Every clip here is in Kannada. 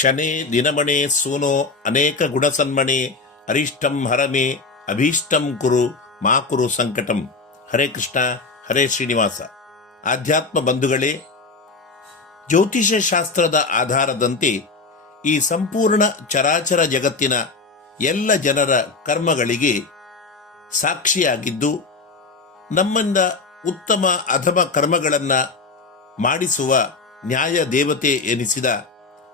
ಶನೇ ದಿನಮಣೆ ಸೂನೋ ಅನೇಕ ಗುಣಸನ್ಮಣೆ, ಅರಿಷ್ಟಂ ಹರಮೆ, ಅಭೀಷ್ಟಂ ಕುರು, ಮಾ ಕುರು ಸಂಕಟಂ. ಹರೇ ಕೃಷ್ಣ, ಹರೇ ಶ್ರೀನಿವಾಸ. ಆಧ್ಯಾತ್ಮ ಬಂಧುಗಳೇ, ಜ್ಯೋತಿಷ್ಯ ಶಾಸ್ತ್ರದ ಆಧಾರದಂತೆ ಈ ಸಂಪೂರ್ಣ ಚರಾಚರ ಜಗತ್ತಿನ ಎಲ್ಲ ಜನರ ಕರ್ಮಗಳಿಗೆ ಸಾಕ್ಷಿಯಾಗಿದ್ದು, ನಮ್ಮಿಂದ ಉತ್ತಮ ಅಧಮ ಕರ್ಮಗಳನ್ನು ಮಾಡಿಸುವ ನ್ಯಾಯ ದೇವತೆ ಎನಿಸಿದ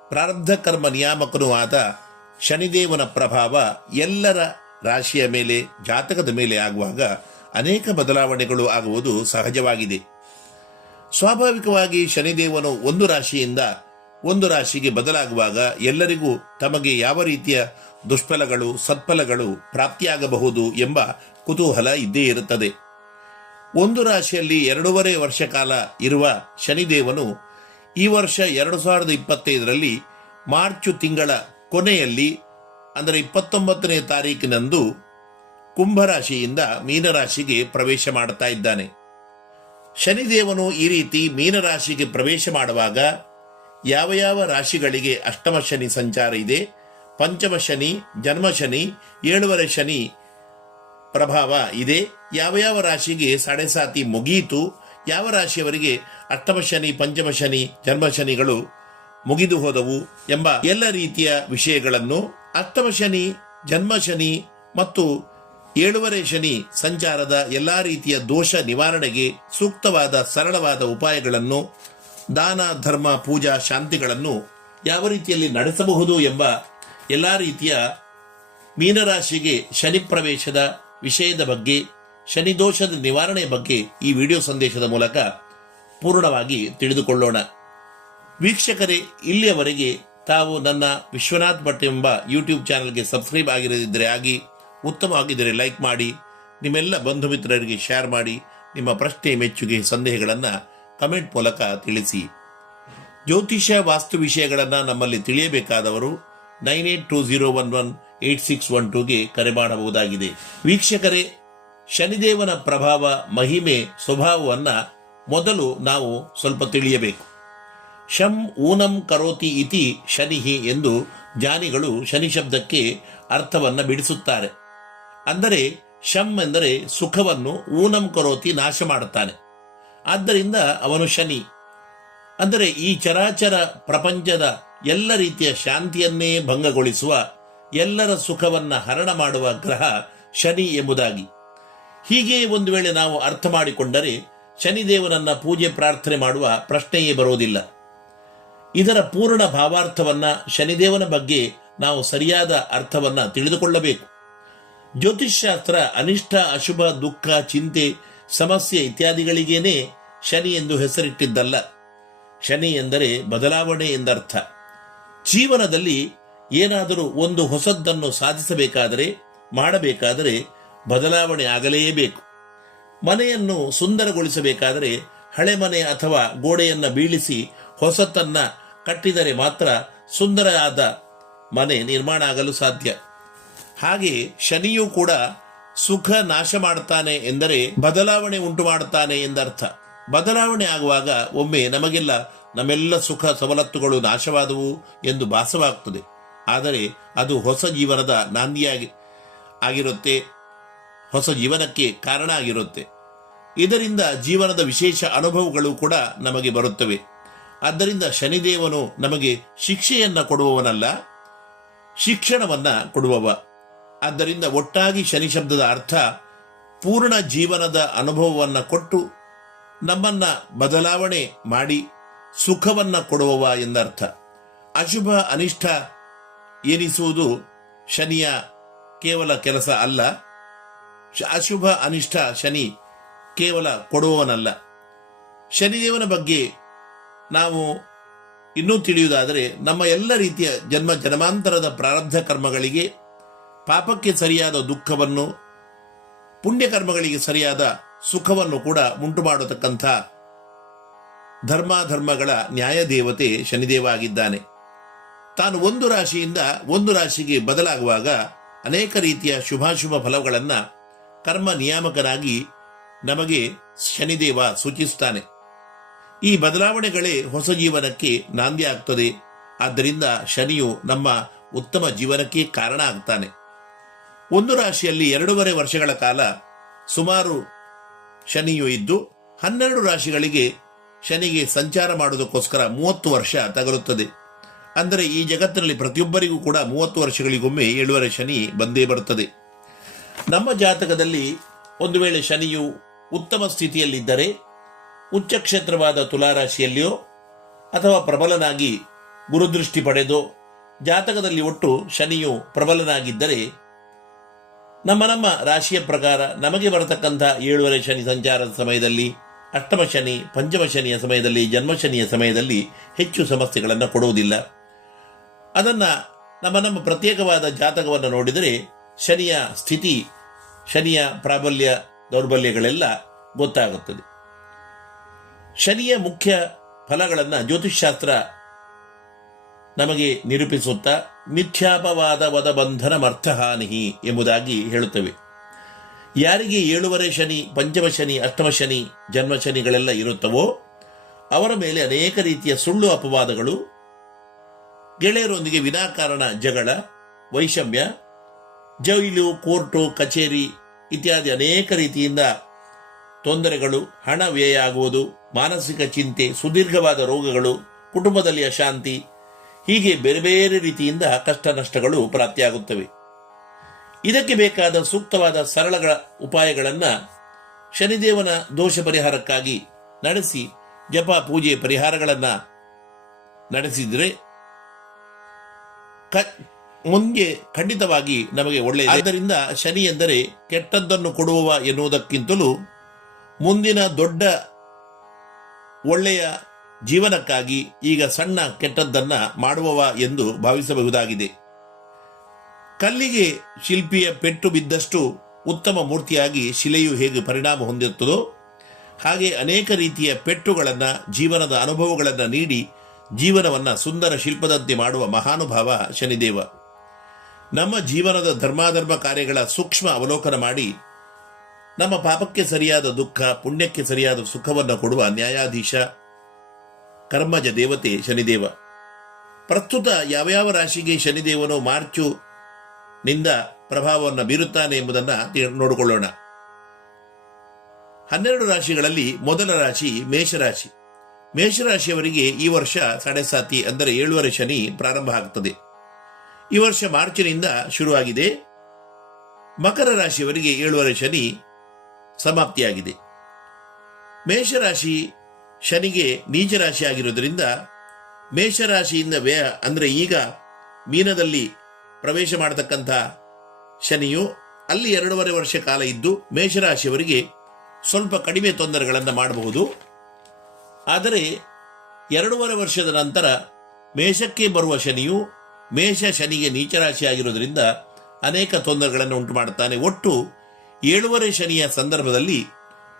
ಪ್ರಾರಬ್ಧ ಕರ್ಮ ನಿಯಾಮಕನೂ ಆದ ಶನಿದೇವನ ಪ್ರಭಾವ ಎಲ್ಲರ ರಾಶಿಯ ಮೇಲೆ, ಜಾತಕದ ಮೇಲೆ ಆಗುವಾಗ ಅನೇಕ ಬದಲಾವಣೆಗಳು ಆಗುವುದು ಸಹಜವಾಗಿದೆ. ಸ್ವಾಭಾವಿಕವಾಗಿ ಶನಿದೇವನು ಒಂದು ರಾಶಿಯಿಂದ ಒಂದು ರಾಶಿಗೆ ಬದಲಾಗುವಾಗ ಎಲ್ಲರಿಗೂ ತಮಗೆ ಯಾವ ರೀತಿಯ ದುಷ್ಫಲಗಳು, ಸತ್ಫಲಗಳು ಪ್ರಾಪ್ತಿಯಾಗಬಹುದು ಎಂಬ ಕುತೂಹಲ ಇದ್ದೇ ಇರುತ್ತದೆ. ಒಂದು ರಾಶಿಯಲ್ಲಿ ಎರಡೂವರೆ ವರ್ಷ ಕಾಲ ಇರುವ ಶನಿದೇವನು ಈ ವರ್ಷ ಎರಡು ಸಾವಿರದ ಇಪ್ಪತ್ತೈದರಲ್ಲಿ ಮಾರ್ಚ್ ತಿಂಗಳ ಕೊನೆಯಲ್ಲಿ, ಅಂದರೆ ಇಪ್ಪತ್ತೊಂಬತ್ತನೇ ತಾರೀಕಿನಂದು ಕುಂಭರಾಶಿಯಿಂದ ಮೀನರಾಶಿಗೆ ಪ್ರವೇಶ ಮಾಡುತ್ತಾ ಇದ್ದಾನೆ. ಶನಿದೇವನು ಈ ರೀತಿ ಮೀನರಾಶಿಗೆ ಪ್ರವೇಶ ಮಾಡುವಾಗ ಯಾವ ಯಾವ ರಾಶಿಗಳಿಗೆ ಅಷ್ಟಮ ಶನಿ ಸಂಚಾರ ಇದೆ, ಪಂಚಮ ಶನಿ, ಜನ್ಮ ಶನಿ, ಏಳುವರೆ ಶನಿ ಪ್ರಭಾವ ಇದೆ, ಯಾವ ಯಾವ ರಾಶಿಗೆ ಸಾಡೆಸಾತಿ ಮುಗಿಯಿತು ಯಾವ ರಾಶಿಯವರಿಗೆ ಅಷ್ಟಮ ಶನಿ, ಪಂಚಮ ಶನಿ, ಜನ್ಮ ಶನಿಗಳು ಮುಗಿದು ಹೋದವು ಎಂಬ ಎಲ್ಲ ರೀತಿಯ ವಿಷಯಗಳನ್ನು ಅಷ್ಟಮ ಶನಿ, ಜನ್ಮ ಶನಿ ಮತ್ತು ಏಳುವರೆ ಶನಿ ಸಂಚಾರದ ಎಲ್ಲಾ ರೀತಿಯ ದೋಷ ನಿವಾರಣೆಗೆ ಸೂಕ್ತವಾದ ಸರಳವಾದ ಉಪಾಯಗಳನ್ನು ದಾನ, ಧರ್ಮ, ಪೂಜಾ, ಶಾಂತಿಗಳನ್ನು ಯಾವ ರೀತಿಯಲ್ಲಿ ನಡೆಸಬಹುದು ಎಂಬ ಎಲ್ಲಾ ರೀತಿಯ ಮೀನರಾಶಿಗೆ ಶನಿ ಪ್ರವೇಶದ ವಿಷಯದ ಬಗ್ಗೆ ಶನಿ ದೋಷದ ನಿವಾರಣೆ ಬಗ್ಗೆ ಈ ವಿಡಿಯೋ ಸಂದೇಶದ ಮೂಲಕ ಪೂರ್ಣವಾಗಿ ತಿಳಿದುಕೊಳ್ಳೋಣ. ವೀಕ್ಷಕರೇ, ಇಲ್ಲಿಯವರೆಗೆ ತಾವು ನನ್ನ ವಿಶ್ವನಾಥ್ ಭಟ್ ಎಂಬ ಯೂಟ್ಯೂಬ್ ಚಾನಲ್ಗೆ ಸಬ್ಸ್ಕ್ರೈಬ್ ಆಗಿರದಿದ್ದರೆ ಆಗಿ ಉತ್ತಮವಾಗಿದ್ದರೆ ಲೈಕ್ ಮಾಡಿ, ನಿಮ್ಮೆಲ್ಲ ಬಂಧು ಮಿತ್ರರಿಗೆ ಶೇರ್ ಮಾಡಿ, ನಿಮ್ಮ ಪ್ರಶ್ನೆ ಮೆಚ್ಚುಗೆ ಸಂದೇಹಗಳನ್ನು ಕಮೆಂಟ್ ಮೂಲಕ ತಿಳಿಸಿ. ಜ್ಯೋತಿಷ್ಯ ವಾಸ್ತು ವಿಷಯಗಳನ್ನು ನಮ್ಮಲ್ಲಿ ತಿಳಿಯಬೇಕಾದವರು nine eight two zero one one eight six one ಟೂಗೆ ಕರೆ ಮಾಡಬಹುದಾಗಿದೆ. ವೀಕ್ಷಕರೇ ಶನಿದೇವನ ಪ್ರಭಾವ, ಮಹಿಮೆ, ಸ್ವಭಾವವನ್ನು ಮೊದಲು ನಾವು ಸ್ವಲ್ಪ ತಿಳಿಯಬೇಕು. ಶಂ ಊನಂ ಕರೋತಿ ಇತಿ ಶನಿಹಿ ಎಂದು ಜ್ಞಾನಿಗಳು ಶನಿ ಶಬ್ದಕ್ಕೆ ಅರ್ಥವನ್ನು ಬಿಡಿಸುತ್ತಾರೆ. ಅಂದರೆ, ಶಂ ಎಂದರೆ ಸುಖವನ್ನು, ಊನಂ ಕರೋತಿ ನಾಶ ಮಾಡುತ್ತಾನೆ. ಆದ್ದರಿಂದ ಅವನು ಶನಿ. ಅಂದರೆ, ಈ ಚರಾಚರ ಪ್ರಪಂಚದ ಎಲ್ಲ ರೀತಿಯ ಶಾಂತಿಯನ್ನೇ ಭಂಗಗೊಳಿಸುವ, ಎಲ್ಲರ ಸುಖವನ್ನ ಹರಣ ಮಾಡುವ ಗ್ರಹ ಶನಿ ಎಂಬುದಾಗಿ. ಹೀಗೆ ಒಂದು ವೇಳೆ ನಾವು ಅರ್ಥ ಮಾಡಿಕೊಂಡರೆ ಶನಿದೇವನನ್ನ ಪೂಜೆ ಪ್ರಾರ್ಥನೆ ಮಾಡುವ ಪ್ರಶ್ನೆಯೇ ಬರೋದಿಲ್ಲ. ಇದರ ಪೂರ್ಣ ಭಾವಾರ್ಥವನ್ನ ಶನಿದೇವನ ಬಗ್ಗೆ ನಾವು ಸರಿಯಾದ ಅರ್ಥವನ್ನ ತಿಳಿದುಕೊಳ್ಳಬೇಕು. ಜ್ಯೋತಿಷ್ಶಾಸ್ತ್ರ ಅನಿಷ್ಟ, ಅಶುಭ, ದುಃಖ, ಚಿಂತೆ, ಸಮಸ್ಯೆ ಇತ್ಯಾದಿಗಳಿಗೇನೆ ಶನಿ ಎಂದು ಹೆಸರಿಟ್ಟಿದ್ದಲ್ಲ. ಶನಿ ಎಂದರೆ ಬದಲಾವಣೆ ಎಂದರ್ಥ. ಜೀವನದಲ್ಲಿ ಏನಾದರೂ ಒಂದು ಹೊಸದ್ದನ್ನು ಸಾಧಿಸಬೇಕಾದರೆ, ಮಾಡಬೇಕಾದರೆ ಬದಲಾವಣೆ ಆಗಲೇಬೇಕು. ಮನೆಯನ್ನು ಸುಂದರಗೊಳಿಸಬೇಕಾದರೆ ಹಳೆ ಮನೆ ಅಥವಾ ಗೋಡೆಯನ್ನು ಬೀಳಿಸಿ ಹೊಸತನ್ನ ಕಟ್ಟಿದರೆ ಮಾತ್ರ ಸುಂದರ ಆದ ಮನೆ ನಿರ್ಮಾಣ ಆಗಲು ಸಾಧ್ಯ. ಹಾಗೆ ಶನಿಯೂ ಕೂಡ ಸುಖ ನಾಶ ಮಾಡುತ್ತಾನೆ ಎಂದರೆ ಬದಲಾವಣೆ ಉಂಟು ಮಾಡುತ್ತಾನೆ ಎಂದರ್ಥ. ಬದಲಾವಣೆ ಆಗುವಾಗ ಒಮ್ಮೆ ನಮಗೆಲ್ಲ ನಮ್ಮೆಲ್ಲ ಸುಖ ಸವಲತ್ತುಗಳು ನಾಶವಾದವು ಎಂದು ಭಾಸವಾಗುತ್ತದೆ ಆದರೆ ಅದು ಹೊಸ ಜೀವನದ ನಾಂದಿಯಾಗಿ ಆಗಿರುತ್ತೆ. ಹೊಸ ಜೀವನಕ್ಕೆ ಕಾರಣ ಆಗಿರುತ್ತೆ. ಇದರಿಂದ ಜೀವನದ ವಿಶೇಷ ಅನುಭವಗಳು ಕೂಡ ನಮಗೆ ಬರುತ್ತವೆ. ಆದ್ದರಿಂದ ಶನಿದೇವನು ನಮಗೆ ಶಿಕ್ಷೆಯನ್ನ ಕೊಡುವವನಲ್ಲ, ಶಿಕ್ಷಣವನ್ನ ಕೊಡುವವ. ಆದ್ದರಿಂದ ಒಟ್ಟಾಗಿ ಶನಿ ಶಬ್ದದ ಅರ್ಥ ಪೂರ್ಣ ಜೀವನದ ಅನುಭವವನ್ನ ಕೊಟ್ಟು ನಮ್ಮನ್ನ ಬದಲಾವಣೆ ಮಾಡಿ ಸುಖವನ್ನ ಕೊಡುವವ ಎಂದರ್ಥ. ಅಶುಭ ಅನಿಷ್ಠ ಎನಿಸುವುದು ಶನಿಯ ಕೇವಲ ಕೆಲಸ ಅಲ್ಲ ಅಶುಭ ಅನಿಷ್ಟ ಶನಿ ಕೇವಲ ಕೊಡುವವನಲ್ಲ. ಶನಿದೇವನ ಬಗ್ಗೆ ನಾವು ಇನ್ನೂ ತಿಳಿಯುವುದಾದರೆ, ನಮ್ಮ ಎಲ್ಲ ರೀತಿಯ ಜನ್ಮ ಜನ್ಮಾಂತರದ ಪ್ರಾರಬ್ಧ ಕರ್ಮಗಳಿಗೆ, ಪಾಪಕ್ಕೆ ಸರಿಯಾದ ದುಃಖವನ್ನು, ಪುಣ್ಯಕರ್ಮಗಳಿಗೆ ಸರಿಯಾದ ಸುಖವನ್ನು ಕೂಡ ಉಂಟು ಮಾಡತಕ್ಕಂಥ ಧರ್ಮಾಧರ್ಮಗಳ ನ್ಯಾಯದೇವತೆ ಶನಿದೇವ ಆಗಿದ್ದಾನೆ. ತಾನು ಒಂದು ರಾಶಿಯಿಂದ ಒಂದು ರಾಶಿಗೆ ಬದಲಾಗುವಾಗ ಅನೇಕ ರೀತಿಯ ಶುಭಾಶುಭ ಫಲಗಳನ್ನ ಕರ್ಮ ನಿಯಾಮಕನಾಗಿ ನಮಗೆ ಶನಿದೇವ ಸೂಚಿಸುತ್ತಾನೆ ಈ ಬದಲಾವಣೆಗಳೇ ಹೊಸ ಜೀವನಕ್ಕೆ ನಾಂದಿ ಆಗ್ತದೆ. ಆದ್ದರಿಂದ ಶನಿಯು ನಮ್ಮ ಉತ್ತಮ ಜೀವನಕ್ಕೆ ಕಾರಣ ಆಗ್ತಾನೆ. ಒಂದು ರಾಶಿಯಲ್ಲಿ ಎರಡೂವರೆ ವರ್ಷಗಳ ಕಾಲ ಸುಮಾರು ಶನಿಯು ಇದ್ದು, ಹನ್ನೆರಡು ರಾಶಿಗಳಿಗೆ ಶನಿಗೆ ಸಂಚಾರ ಮಾಡುವುದಕ್ಕೋಸ್ಕರ ಮೂವತ್ತು ವರ್ಷ ತಗಲುತ್ತದೆ. ಅಂದರೆ ಈ ಜಗತ್ತಿನಲ್ಲಿ ಪ್ರತಿಯೊಬ್ಬರಿಗೂ ಕೂಡ ಮೂವತ್ತು ವರ್ಷಗಳಿಗೊಮ್ಮೆ ಏಳುವರೆ ಶನಿ ಬಂದೇ ಬರುತ್ತದೆ. ನಮ್ಮ ಜಾತಕದಲ್ಲಿ ಒಂದು ವೇಳೆ ಶನಿಯು ಉತ್ತಮ ಸ್ಥಿತಿಯಲ್ಲಿದ್ದರೆ, ಉಚ್ಚ ಕ್ಷೇತ್ರವಾದ ತುಲಾರಾಶಿಯಲ್ಲಿಯೋ ಅಥವಾ ಪ್ರಬಲನಾಗಿ ಗುರುದೃಷ್ಟಿ ಪಡೆದೋ ಜಾತಕದಲ್ಲಿ ಒಟ್ಟು ಶನಿಯು ಪ್ರಬಲನಾಗಿದ್ದರೆ, ನಮ್ಮ ನಮ್ಮ ರಾಶಿಯ ಪ್ರಕಾರ ನಮಗೆ ಬರತಕ್ಕಂಥ ಏಳುವರೆ ಶನಿ ಸಂಚಾರದ ಸಮಯದಲ್ಲಿ, ಅಷ್ಟಮ ಶನಿ, ಪಂಚಮ ಶನಿಯ ಸಮಯದಲ್ಲಿ, ಜನ್ಮ ಶನಿಯ ಸಮಯದಲ್ಲಿ ಹೆಚ್ಚು ಸಮಸ್ಯೆಗಳನ್ನು ಕೊಡುವುದಿಲ್ಲ. ಅದನ್ನು ನಮ್ಮ ನಮ್ಮ ಪ್ರತ್ಯೇಕವಾದ ಜಾತಕವನ್ನು ನೋಡಿದರೆ ಶನಿಯ ಸ್ಥಿತಿ, ಶನಿಯ ಪ್ರಾಬಲ್ಯ, ದೌರ್ಬಲ್ಯಗಳೆಲ್ಲ ಗೊತ್ತಾಗುತ್ತದೆ. ಶನಿಯ ಮುಖ್ಯ ಫಲಗಳನ್ನು ಜ್ಯೋತಿಷ್ಶಾಸ್ತ್ರ ನಮಗೆ ನಿರೂಪಿಸುತ್ತಾ, ಮಿಥ್ಯಾಪವಾದ ವದ ಬಂಧನ ಮರ್ಥಹಾನಿ ಎಂಬುದಾಗಿ ಹೇಳುತ್ತವೆ. ಯಾರಿಗೆ ಏಳುವರೆ ಶನಿ, ಪಂಚಮ ಶನಿ, ಅಷ್ಟಮ ಶನಿ, ಜನ್ಮ ಶನಿಗಳೆಲ್ಲ ಇರುತ್ತವೋ, ಅವರ ಮೇಲೆ ಅನೇಕ ರೀತಿಯ ಸುಳ್ಳು ಅಪವಾದಗಳು, ಗೆಳೆಯರೊಂದಿಗೆ ವಿನಾಕಾರಣ ಜಗಳ, ವೈಷಮ್ಯ ಜೈಲು, ಕೋರ್ಟು, ಕಚೇರಿ ಇತ್ಯಾದಿ ಅನೇಕ ರೀತಿಯಿಂದ ತೊಂದರೆಗಳು, ಹಣ ವ್ಯಯ ಆಗುವುದು, ಮಾನಸಿಕ ಚಿಂತೆ, ಸುದೀರ್ಘವಾದ ರೋಗಗಳು, ಕುಟುಂಬದಲ್ಲಿ ಅಶಾಂತಿ, ಹೀಗೆ ಬೇರೆ ಬೇರೆ ರೀತಿಯಿಂದ ಕಷ್ಟ ನಷ್ಟಗಳು ಪ್ರಾಪ್ತಿಯಾಗುತ್ತವೆ. ಇದಕ್ಕೆ ಬೇಕಾದ ಸೂಕ್ತವಾದ ಸರಳಗಳ ಉಪಾಯಗಳನ್ನು ಶನಿದೇವನ ದೋಷ ಪರಿಹಾರಕ್ಕಾಗಿ ನಡೆಸಿ ಜಪ ಪೂಜೆ ಪರಿಹಾರಗಳನ್ನು ನಡೆಸಿದರೆ ಕ ಮುಂದೆ ಖಂಡಿತವಾಗಿ ನಮಗೆ ಒಳ್ಳೆಯ ಆದ್ದರಿಂದ ಶನಿ ಎಂದರೆ ಕೆಟ್ಟದ್ದನ್ನು ಕೊಡುವವ ಎನ್ನುವುದಕ್ಕಿಂತಲೂ ಮುಂದಿನ ದೊಡ್ಡ ಒಳ್ಳೆಯ ಜೀವನಕ್ಕಾಗಿ ಈಗ ಸಣ್ಣ ಕೆಟ್ಟದ್ದನ್ನ ಮಾಡುವವ ಎಂದು ಭಾವಿಸಬಹುದಾಗಿದೆ. ಕಲ್ಲಿಗೆ ಶಿಲ್ಪಿಯ ಪೆಟ್ಟು ಬಿದ್ದಷ್ಟು ಉತ್ತಮ ಮೂರ್ತಿಯಾಗಿ ಶಿಲೆಯು ಹೇಗೆ ಪರಿಣಾಮ ಹೊಂದಿರುತ್ತದೋ ಹಾಗೆ ಅನೇಕ ರೀತಿಯ ಪೆಟ್ಟುಗಳನ್ನು, ಜೀವನದ ಅನುಭವಗಳನ್ನು ನೀಡಿ ಜೀವನವನ್ನು ಸುಂದರ ಶಿಲ್ಪದಂತೆ ಮಾಡುವ ಮಹಾನುಭಾವ ಶನಿದೇವ. ನಮ್ಮ ಜೀವನದ ಧರ್ಮಾಧರ್ಮ ಕಾರ್ಯಗಳ ಸೂಕ್ಷ್ಮ ಅವಲೋಕನ ಮಾಡಿ ನಮ್ಮ ಪಾಪಕ್ಕೆ ಸರಿಯಾದ ದುಃಖ, ಪುಣ್ಯಕ್ಕೆ ಸರಿಯಾದ ಸುಖವನ್ನು ಕೊಡುವ ನ್ಯಾಯಾಧೀಶ, ಕರ್ಮಜ ದೇವತೆ ಶನಿದೇವ. ಪ್ರಸ್ತುತ ಯಾವ ರಾಶಿಗೆ ಶನಿದೇವನು ಮಾರ್ಚು ನಿಂದ ಪ್ರಭಾವವನ್ನು ಬೀರುತ್ತಾನೆ ಎಂಬುದನ್ನು ನೋಡಿಕೊಳ್ಳೋಣ. ಹನ್ನೆರಡು ರಾಶಿಗಳಲ್ಲಿ ಮೊದಲ ರಾಶಿ ಮೇಷರಾಶಿ. ಮೇಷರಾಶಿಯವರಿಗೆ ಈ ವರ್ಷ ಸಾತಿ ಅಂದರೆ ಏಳುವರೆ ಶನಿ ಪ್ರಾರಂಭ ಆಗ್ತದೆ. ಈ ವರ್ಷ ಮಾರ್ಚಿನಿಂದ ಶುರುವಾಗಿದೆ. ಮಕರ ರಾಶಿಯವರಿಗೆ ಏಳುವರೆ ಶನಿ ಸಮಾಪ್ತಿಯಾಗಿದೆ. ಮೇಷರಾಶಿ ಶನಿಗೆ ನೀಚ ರಾಶಿ ಆಗಿರುವುದರಿಂದ ಮೇಷರಾಶಿಯಿಂದ ವ್ಯಯ ಅಂದರೆ ಈಗ ಮೀನದಲ್ಲಿ ಪ್ರವೇಶ ಮಾಡತಕ್ಕಂಥ ಶನಿಯು ಅಲ್ಲಿ ಎರಡೂವರೆ ವರ್ಷ ಕಾಲ ಇದ್ದು ಮೇಷರಾಶಿಯವರಿಗೆ ಸ್ವಲ್ಪ ಕಡಿಮೆ ತೊಂದರೆಗಳನ್ನು ಮಾಡಬಹುದು. ಆದರೆ ಎರಡೂವರೆ ವರ್ಷದ ನಂತರ ಮೇಷಕ್ಕೆ ಬರುವ ಶನಿಯು ಮೇಷ ಶನಿಗೆ ನೀಚರಾಶಿ ಆಗಿರೋದ್ರಿಂದ ಅನೇಕ ತೊಂದರೆಗಳನ್ನು ಉಂಟು ಮಾಡುತ್ತಾನೆ ಒಟ್ಟು ಏಳುವರೆ ಶನಿಯ ಸಂದರ್ಭದಲ್ಲಿ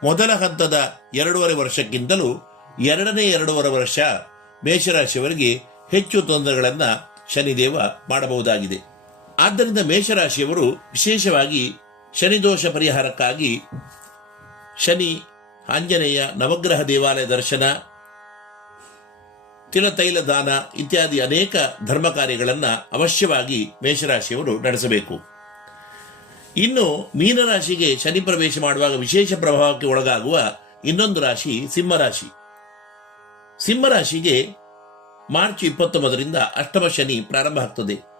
ಮೊದಲ ಹಂತದ ಎರಡೂವರೆ ವರ್ಷಕ್ಕಿಂತಲೂ ಎರಡನೇ ಎರಡೂವರೆ ವರ್ಷ ಮೇಷರಾಶಿಯವರಿಗೆ ಹೆಚ್ಚು ತೊಂದರೆಗಳನ್ನು ಶನಿದೇವ ಮಾಡಬಹುದಾಗಿದೆ. ಆದ್ದರಿಂದ ಮೇಷರಾಶಿಯವರು ವಿಶೇಷವಾಗಿ ಶನಿದೋಷ ಪರಿಹಾರಕ್ಕಾಗಿ ಶನಿ, ಆಂಜನೇಯ, ನವಗ್ರಹ ದೇವಾಲಯ ದರ್ಶನ ತಿಲತೈಲ ದಾನ ಇತ್ಯಾದಿ ಅನೇಕ ಧರ್ಮ ಕಾರ್ಯಗಳನ್ನು ಅವಶ್ಯವಾಗಿ ಮೇಷರಾಶಿಯವರು ನಡೆಸಬೇಕು. ಇನ್ನು ಮೀನರಾಶಿಗೆ ಶನಿ ಪ್ರವೇಶ ಮಾಡುವಾಗ ವಿಶೇಷ ಪ್ರಭಾವಕ್ಕೆ ಒಳಗಾಗುವ ಇನ್ನೊಂದು ರಾಶಿ ಸಿಂಹರಾಶಿ. ಸಿಂಹರಾಶಿಗೆ ಮಾರ್ಚ್ ಇಪ್ಪತ್ತೊಂಬತ್ತರಿಂದ ಅಷ್ಟಮ ಶನಿ ಪ್ರಾರಂಭ ಆಗ್ತದೆ.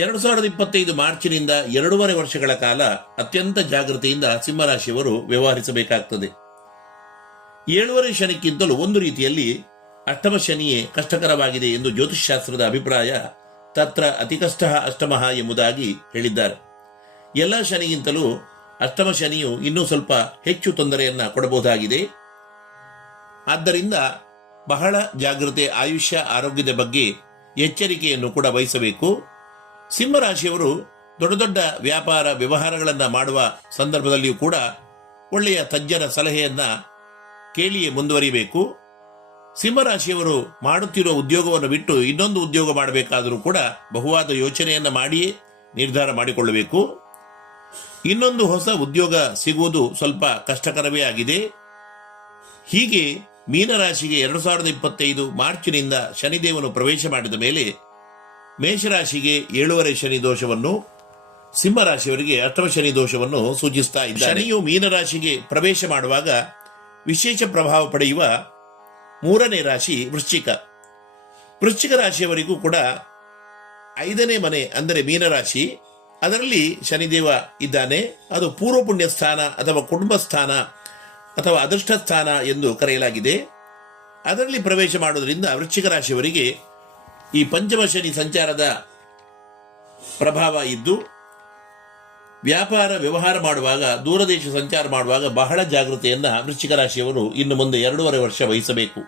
ಎರಡು ಸಾವಿರದ ಇಪ್ಪತ್ತೈದು ಮಾರ್ಚಿನಿಂದ ಎರಡೂವರೆ ವರ್ಷಗಳ ಕಾಲ ಅತ್ಯಂತ ಜಾಗೃತಿಯಿಂದ ಸಿಂಹರಾಶಿಯವರು ವ್ಯವಹರಿಸಬೇಕಾಗ್ತದೆ. ಏಳುವರೆ ಶನಿಕ್ಕಿಂತಲೂ ಒಂದು ರೀತಿಯಲ್ಲಿ ಅಷ್ಟಮ ಶನಿಯೇ ಕಷ್ಟಕರವಾಗಿದೆ ಎಂದು ಜ್ಯೋತಿಷ್ಶಾಸ್ತ್ರದ ಅಭಿಪ್ರಾಯ ತತ್ರ ಅತಿ ಕಷ್ಟ ಅಷ್ಟಮಃ ಎಂಬುದಾಗಿ ಹೇಳಿದ್ದಾರೆ. ಎಲ್ಲ ಶನಿಗಿಂತಲೂ ಅಷ್ಟಮ ಶನಿಯು ಇನ್ನೂ ಸ್ವಲ್ಪ ಹೆಚ್ಚು ತೊಂದರೆಯನ್ನ ಕೊಡಬಹುದಾಗಿದೆ. ಆದ್ದರಿಂದ ಬಹಳ ಜಾಗೃತೆ, ಆಯುಷ್ಯ, ಆರೋಗ್ಯದ ಬಗ್ಗೆ ಎಚ್ಚರಿಕೆಯನ್ನು ಕೂಡ ವಹಿಸಬೇಕು. ಸಿಂಹರಾಶಿಯವರು ದೊಡ್ಡ ದೊಡ್ಡ ವ್ಯಾಪಾರ ವ್ಯವಹಾರಗಳನ್ನು ಮಾಡುವ ಸಂದರ್ಭದಲ್ಲಿಯೂ ಕೂಡ ಒಳ್ಳೆಯ ತಜ್ಞರ ಸಲಹೆಯನ್ನ ಕೇಳಿಯೇ ಮುಂದುವರಿಬೇಕು. ಸಿಂಹರಾಶಿಯವರು ಮಾಡುತ್ತಿರುವ ಉದ್ಯೋಗವನ್ನು ಬಿಟ್ಟು ಇನ್ನೊಂದು ಉದ್ಯೋಗ ಮಾಡಬೇಕಾದರೂ ಕೂಡ ಬಹುವಾದ ಯೋಚನೆಯನ್ನ ಮಾಡಿಯೇ ನಿರ್ಧಾರ ಮಾಡಿಕೊಳ್ಳಬೇಕು. ಇನ್ನೊಂದು ಹೊಸ ಉದ್ಯೋಗ ಸಿಗುವುದು ಸ್ವಲ್ಪ ಕಷ್ಟಕರವೇ ಆಗಿದೆ. ಹೀಗೆ ಮೀನರಾಶಿಗೆ ಎರಡು ಸಾವಿರದ ಇಪ್ಪತ್ತೈದು ಮಾರ್ಚ್ನಿಂದ ಶನಿದೇವನು ಪ್ರವೇಶ ಮಾಡಿದ ಮೇಲೆ ಮೇಷರಾಶಿಗೆ ಏಳುವರೆ ಶನಿ ದೋಷವನ್ನು, ಸಿಂಹರಾಶಿಯವರಿಗೆ ಅಷ್ಟಮ ಶನಿ ದೋಷವನ್ನು ಸೂಚಿಸ್ತಾ ಇದ್ದಾರೆ ಶನಿಯು ಮೀನರಾಶಿಗೆ ಪ್ರವೇಶ ಮಾಡುವಾಗ ವಿಶೇಷ ಪ್ರಭಾವ ಪಡೆಯುವ ಮೂರನೇ ರಾಶಿ ವೃಶ್ಚಿಕ. ವೃಶ್ಚಿಕ ರಾಶಿಯವರಿಗೂ ಕೂಡ ಐದನೇ ಮನೆ ಅಂದರೆ ಮೀನರಾಶಿ. ಅದರಲ್ಲಿ ಶನಿದೇವ ಇದ್ದಾನೆ. ಅದು ಪೂರ್ವ ಪುಣ್ಯ ಸ್ಥಾನ ಅಥವಾ ಕುಟುಂಬ ಸ್ಥಾನ ಅಥವಾ ಅದೃಷ್ಟ ಸ್ಥಾನ ಎಂದು ಕರೆಯಲಾಗಿದೆ. ಅದರಲ್ಲಿ ಪ್ರವೇಶ ಮಾಡುವುದರಿಂದ ವೃಶ್ಚಿಕ ರಾಶಿಯವರಿಗೆ ಈ ಪಂಚಮ ಶನಿ ಸಂಚಾರದ ಪ್ರಭಾವ ಇದ್ದು ವ್ಯಾಪಾರ ವ್ಯವಹಾರ ಮಾಡುವಾಗ ದೂರದೇಶ ಸಂಚಾರ ಮಾಡುವಾಗ ಬಹಳ ಜಾಗೃತೆಯನ್ನ ವೃಶ್ಚಿಕ ರಾಶಿಯವರು ಇನ್ನು ಮುಂದೆ ಎರಡೂವರೆ ವರ್ಷ ವಹಿಸಬೇಕು.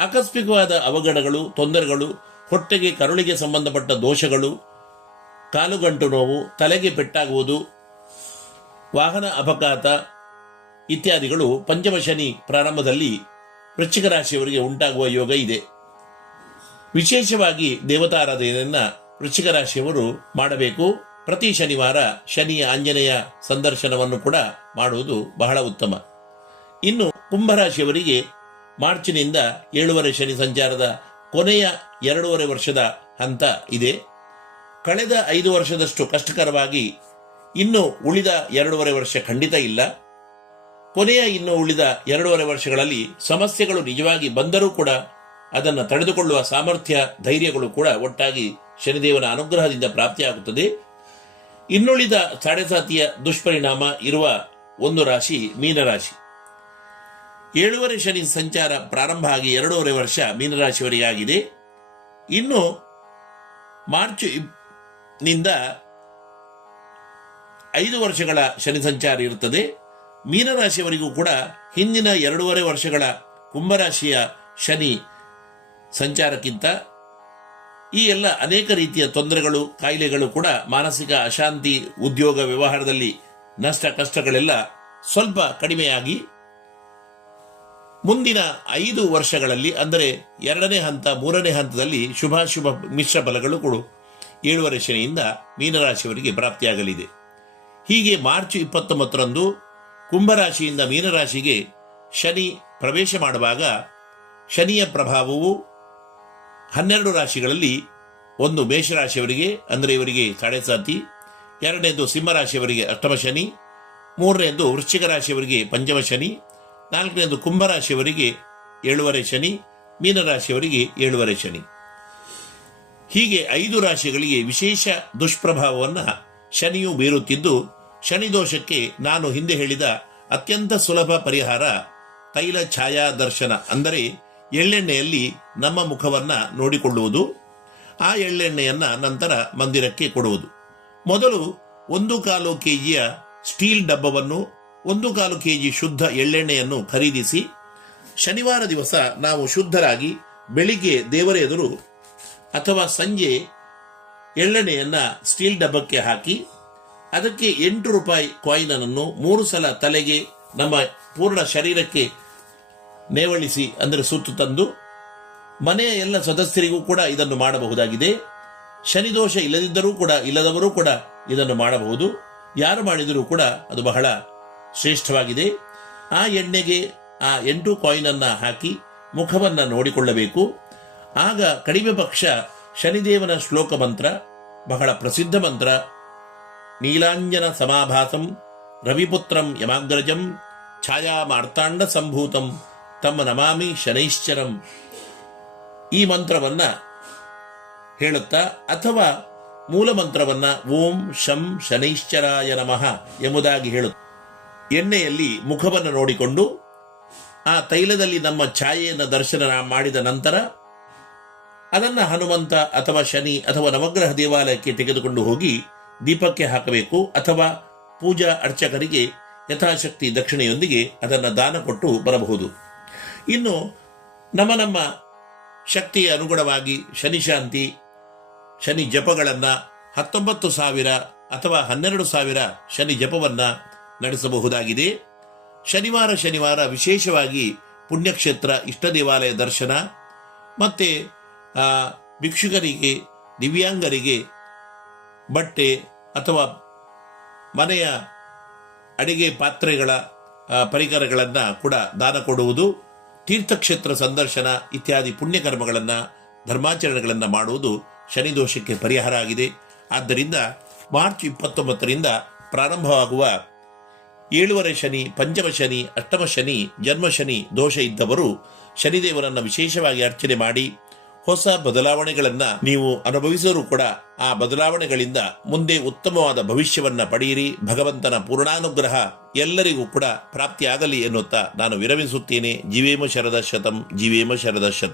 ಆಕಸ್ಮಿಕವಾದ ಅವಘಡಗಳು, ತೊಂದರೆಗಳು, ಹೊಟ್ಟೆಗೆ ಕರುಳಿಗೆ ಸಂಬಂಧಪಟ್ಟ ದೋಷಗಳು, ಕಾಲುಗಂಟು ನೋವು, ತಲೆಗೆ ಪೆಟ್ಟಾಗುವುದು, ವಾಹನ ಅಪಘಾತ ಇತ್ಯಾದಿಗಳು ಪಂಚಮ ಶನಿ ಪ್ರಾರಂಭದಲ್ಲಿ ವೃಶ್ಚಿಕ ರಾಶಿಯವರಿಗೆ ಉಂಟಾಗುವ ಯೋಗ ಇದೆ. ವಿಶೇಷವಾಗಿ ದೇವತಾರಾಧನೆಯನ್ನು ವೃಶ್ಚಿಕ ರಾಶಿಯವರು ಮಾಡಬೇಕು. ಪ್ರತಿ ಶನಿವಾರ ಶನಿಯ ಆಂಜನೇಯ ಸಂದರ್ಶನವನ್ನು ಕೂಡ ಮಾಡುವುದು ಬಹಳ ಉತ್ತಮ. ಇನ್ನು ಕುಂಭರಾಶಿಯವರಿಗೆ ಮಾರ್ಚ್ನಿಂದ ಏಳುವರೆ ಶನಿ ಸಂಚಾರದ ಕೊನೆಯ ಎರಡೂವರೆ ವರ್ಷದ ಹಂತ ಇದೆ. ಕಳೆದ ಐದು ವರ್ಷದಷ್ಟು ಕಷ್ಟಕರವಾಗಿ ಇನ್ನು ಉಳಿದ ಎರಡೂವರೆ ವರ್ಷ ಖಂಡಿತ ಇಲ್ಲ. ಕೊನೆಯ ಇನ್ನು ಉಳಿದ ಎರಡೂವರೆ ವರ್ಷಗಳಲ್ಲಿ ಸಮಸ್ಯೆಗಳು ನಿಜವಾಗಿ ಬಂದರೂ ಕೂಡ ಅದನ್ನು ತಡೆದುಕೊಳ್ಳುವ ಸಾಮರ್ಥ್ಯ, ಧೈರ್ಯಗಳು ಕೂಡ ಒಟ್ಟಾಗಿ ಶನಿದೇವನ ಅನುಗ್ರಹದಿಂದ ಪ್ರಾಪ್ತಿಯಾಗುತ್ತದೆ. ಇನ್ನುಳಿದ ಸಾಡೆಸಾತಿಯ ದುಷ್ಪರಿಣಾಮ ಇರುವ ಒಂದು ರಾಶಿ ಮೀನರಾಶಿ. ಏಳುವರೆ ಶನಿ ಸಂಚಾರ ಪ್ರಾರಂಭ ಆಗಿ ಎರಡೂವರೆ ವರ್ಷ ಮೀನರಾಶಿಯವರಿಗೆ ಆಗಿದೆ ಇನ್ನು ಮಾರ್ಚ್ನಿಂದ ಐದು ವರ್ಷಗಳ ಶನಿ ಸಂಚಾರ ಇರುತ್ತದೆ. ಮೀನರಾಶಿಯವರಿಗೂ ಕೂಡ ಹಿಂದಿನ ಎರಡೂವರೆ ವರ್ಷಗಳ ಕುಂಭರಾಶಿಯ ಶನಿ ಸಂಚಾರಕ್ಕಿಂತ ಈ ಎಲ್ಲ ಅನೇಕ ರೀತಿಯ ತೊಂದರೆಗಳು, ಕಾಯಿಲೆಗಳು ಕೂಡ ಮಾನಸಿಕ ಅಶಾಂತಿ, ಉದ್ಯೋಗ ವ್ಯವಹಾರದಲ್ಲಿ ನಷ್ಟ ಕಷ್ಟಗಳೆಲ್ಲ ಸ್ವಲ್ಪ ಕಡಿಮೆಯಾಗಿ ಮುಂದಿನ ಐದು ವರ್ಷಗಳಲ್ಲಿ, ಅಂದರೆ ಎರಡನೇ ಹಂತ, ಮೂರನೇ ಹಂತದಲ್ಲಿ ಶುಭಾಶುಭ ಮಿಶ್ರ ಬಲಗಳು ಕೂಡ. ಏಳುವರೆ ಶನಿಯಿಂದ ಮೀನರಾಶಿಯವರಿಗೆ ಪ್ರಾಪ್ತಿಯಾಗಲಿದೆ. ಹೀಗೆ ಮಾರ್ಚ್ ಇಪ್ಪತ್ತೊಂಬತ್ತರಂದು ಕುಂಭರಾಶಿಯಿಂದ ಮೀನರಾಶಿಗೆ ಶನಿ ಪ್ರವೇಶ ಮಾಡುವಾಗ ಶನಿಯ ಪ್ರಭಾವವು ಹನ್ನೆರಡು ರಾಶಿಗಳಲ್ಲಿ ಒಂದು ಮೇಷರಾಶಿಯವರಿಗೆ, ಅಂದರೆ ಇವರಿಗೆ ಸಾಡೆಸಾತಿ ಎರಡನೇದು ಸಿಂಹರಾಶಿಯವರಿಗೆ ಅಷ್ಟಮ ಶನಿ, ಮೂರನೇದು ವೃಶ್ಚಿಕ ರಾಶಿಯವರಿಗೆ ಪಂಚಮ ಶನಿ, ನಾಲ್ಕನೇದು ಕುಂಭರಾಶಿಯವರಿಗೆ ಏಳುವರೆ ಶನಿ, ಮೀನರಾಶಿಯವರಿಗೆ ಏಳುವರೆ ಶನಿ. ಹೀಗೆ ಐದು ರಾಶಿಗಳಿಗೆ ವಿಶೇಷ ದುಷ್ಪ್ರಭಾವವನ್ನು ಶನಿಯು ಬೀರುತ್ತಿದ್ದು, ಶನಿ ದೋಷಕ್ಕೆ ನಾನು ಹಿಂದೆ ಹೇಳಿದ ಅತ್ಯಂತ ಸುಲಭ ಪರಿಹಾರ ತೈಲ ಛಾಯಾ ದರ್ಶನ ಅಂದರೆ ಎಳ್ಳೆಣ್ಣೆಯಲ್ಲಿ ನಮ್ಮ ಮುಖವನ್ನು ನೋಡಿಕೊಳ್ಳುವುದು, ಆ ಎಳ್ಳೆಣ್ಣೆಯನ್ನ ನಂತರ ಮಂದಿರಕ್ಕೆ ಕೊಡುವುದು. ಮೊದಲು ಒಂದು ಕಾಲು ಕೆಜಿಯ ಸ್ಟೀಲ್ ಡಬ್ಬವನ್ನು, ಒಂದು ಕಾಲು ಕೆಜಿ ಶುದ್ಧ ಎಳ್ಳೆಣ್ಣೆಯನ್ನು ಖರೀದಿಸಿ, ಶನಿವಾರ ದಿವಸ ನಾವು ಶುದ್ಧರಾಗಿ ಬೆಳಿಗ್ಗೆ ದೇವರ ಎದುರು ಅಥವಾ ಸಂಜೆ ಎಳ್ಳೆಣ್ಣೆಯನ್ನು ಸ್ಟೀಲ್ ಡಬ್ಬಕ್ಕೆ ಹಾಕಿ, ಅದಕ್ಕೆ ಎಂಟು ರೂಪಾಯಿ ಕಾಯಿನನ್ನು ಮೂರು ಸಲ ತಲೆಗೆ ನಮ್ಮ ಪೂರ್ಣ ಶರೀರಕ್ಕೆ ನೇವಳಿಸಿ, ಅಂದರೆ ಸುತ್ತು ತಂದು, ಮನೆಯ ಎಲ್ಲ ಸದಸ್ಯರಿಗೂ ಕೂಡ ಇದನ್ನು ಮಾಡಬಹುದಾಗಿದೆ. ಶನಿದೋಷ ಇಲ್ಲದಿದ್ದರೂ ಕೂಡ, ಇಲ್ಲದವರೂ ಕೂಡ ಇದನ್ನು ಮಾಡಬಹುದು. ಯಾರು ಮಾಡಿದರೂ ಕೂಡ ಅದು ಬಹಳ ಶ್ರೇಷ್ಠವಾಗಿದೆ. ಆ ಎಣ್ಣೆಗೆ ಆ ಎಂಟು ಕಾಯಿನ್ ಅನ್ನ ಹಾಕಿ ಮುಖವನ್ನ ನೋಡಿಕೊಳ್ಳಬೇಕು. ಆಗ ಕಡಿಮೆ ಪಕ್ಷ ಶನಿದೇವನ ಶ್ಲೋಕ ಮಂತ್ರ, ಬಹಳ ಪ್ರಸಿದ್ಧ ಮಂತ್ರ, ನೀಲಾಂಜನ ಸಮಾಭಾಸಂ ರವಿಪುತ್ರಂ ಯಮಾಗ್ರಜಂ ಛಾಯಾ ಮಾರ್ತಾಂಡ ಸಂಭೂತಂ ತಮ್ಮ ನಮಾಮಿ ಶನೈಶ್ಚರಂ. ಈ ಮಂತ್ರವನ್ನ ಹೇಳುತ್ತಾ, ಅಥವಾ ಮೂಲ ಮಂತ್ರವನ್ನ ಓಂ ಶಂ ಶನೈಶ್ಚರಾಯ ನಮಃ ಎಂಬುದಾಗಿ ಹೇಳು ಎಣ್ಣೆಯಲ್ಲಿ ಮುಖವನ್ನು ನೋಡಿಕೊಂಡು, ಆ ತೈಲದಲ್ಲಿ ನಮ್ಮ ಛಾಯೆಯನ್ನು ದರ್ಶನ ಮಾಡಿದ ನಂತರ, ಅದನ್ನು ಹನುಮಂತ ಅಥವಾ ಶನಿ ಅಥವಾ ನವಗ್ರಹ ದೇವಾಲಯಕ್ಕೆ ತೆಗೆದುಕೊಂಡು ಹೋಗಿ ದೀಪಕ್ಕೆ ಹಾಕಬೇಕು, ಅಥವಾ ಪೂಜಾ ಅರ್ಚಕರಿಗೆ ಯಥಾಶಕ್ತಿ ದಕ್ಷಿಣೆಯೊಂದಿಗೆ ಅದನ್ನು ದಾನ ಕೊಟ್ಟು ಬರಬಹುದು. ಇನ್ನು ನಮ್ಮ ನಮ್ಮ ಶಕ್ತಿಯ ಅನುಗುಣವಾಗಿ ಶನಿ ಶಾಂತಿ, ಶನಿ ಜಪಗಳನ್ನು ಹತ್ತೊಂಬತ್ತು ಸಾವಿರ ಅಥವಾ ಹನ್ನೆರಡು ಸಾವಿರ ಶನಿ ಜಪವನ್ನು ನಡೆಸಬಹುದಾಗಿದೆ. ಶನಿವಾರ ಶನಿವಾರ ವಿಶೇಷವಾಗಿ ಪುಣ್ಯಕ್ಷೇತ್ರ, ಇಷ್ಟ ದೇವಾಲಯ ದರ್ಶನ, ಮತ್ತು ಭಿಕ್ಷುಕರಿಗೆ, ದಿವ್ಯಾಂಗರಿಗೆ ಬಟ್ಟೆ ಅಥವಾ ಮನೆಯ ಅಡಿಗೆ ಪಾತ್ರೆಗಳ ಪರಿಕರಗಳನ್ನು ಕೂಡ ದಾನ ಕೊಡುವುದು. ತೀರ್ಥಕ್ಷೇತ್ರ ಸಂದರ್ಶನ ಇತ್ಯಾದಿ ಪುಣ್ಯಕರ್ಮಗಳನ್ನು, ಧರ್ಮಾಚರಣೆಗಳನ್ನು ಮಾಡುವುದು ಶನಿ ದೋಷಕ್ಕೆ ಪರಿಹಾರ ಆಗಿದೆ. ಆದ್ದರಿಂದ ಮಾರ್ಚ್ ಇಪ್ಪತ್ತೊಂಬತ್ತರಿಂದ ಪ್ರಾರಂಭವಾಗುವ ಏಳುವರೆ ಶನಿ, ಪಂಚಮ ಶನಿ, ಅಷ್ಟಮ ಶನಿ, ಜನ್ಮ ಶನಿ ದೋಷ ಇದ್ದವರು ಶನಿದೇವರನ್ನು ವಿಶೇಷವಾಗಿ ಅರ್ಚನೆ ಮಾಡಿ ಹೊಸ ಬದಲಾವಣೆಗಳನ್ನು ನೀವು ಅನುಭವಿಸಿದರೂ ಕೂಡ ಆ ಬದಲಾವಣೆಗಳಿಂದ ಮುಂದೆ ಉತ್ತಮವಾದ ಭವಿಷ್ಯವನ್ನು ಪಡೆಯಿರಿ. ಭಗವಂತನ ಪೂರ್ಣಾನುಗ್ರಹ ಎಲ್ಲರಿಗೂ ಕೂಡ ಪ್ರಾಪ್ತಿಯಾಗಲಿ ಎನ್ನುತ್ತಾ ನಾನು ವಿರಮಿಸುತ್ತೇನೆ. ಜೀವೇಮ ಶರದ ಶತಂ ಜೀವೇಮ ಶರದ ಶತಂ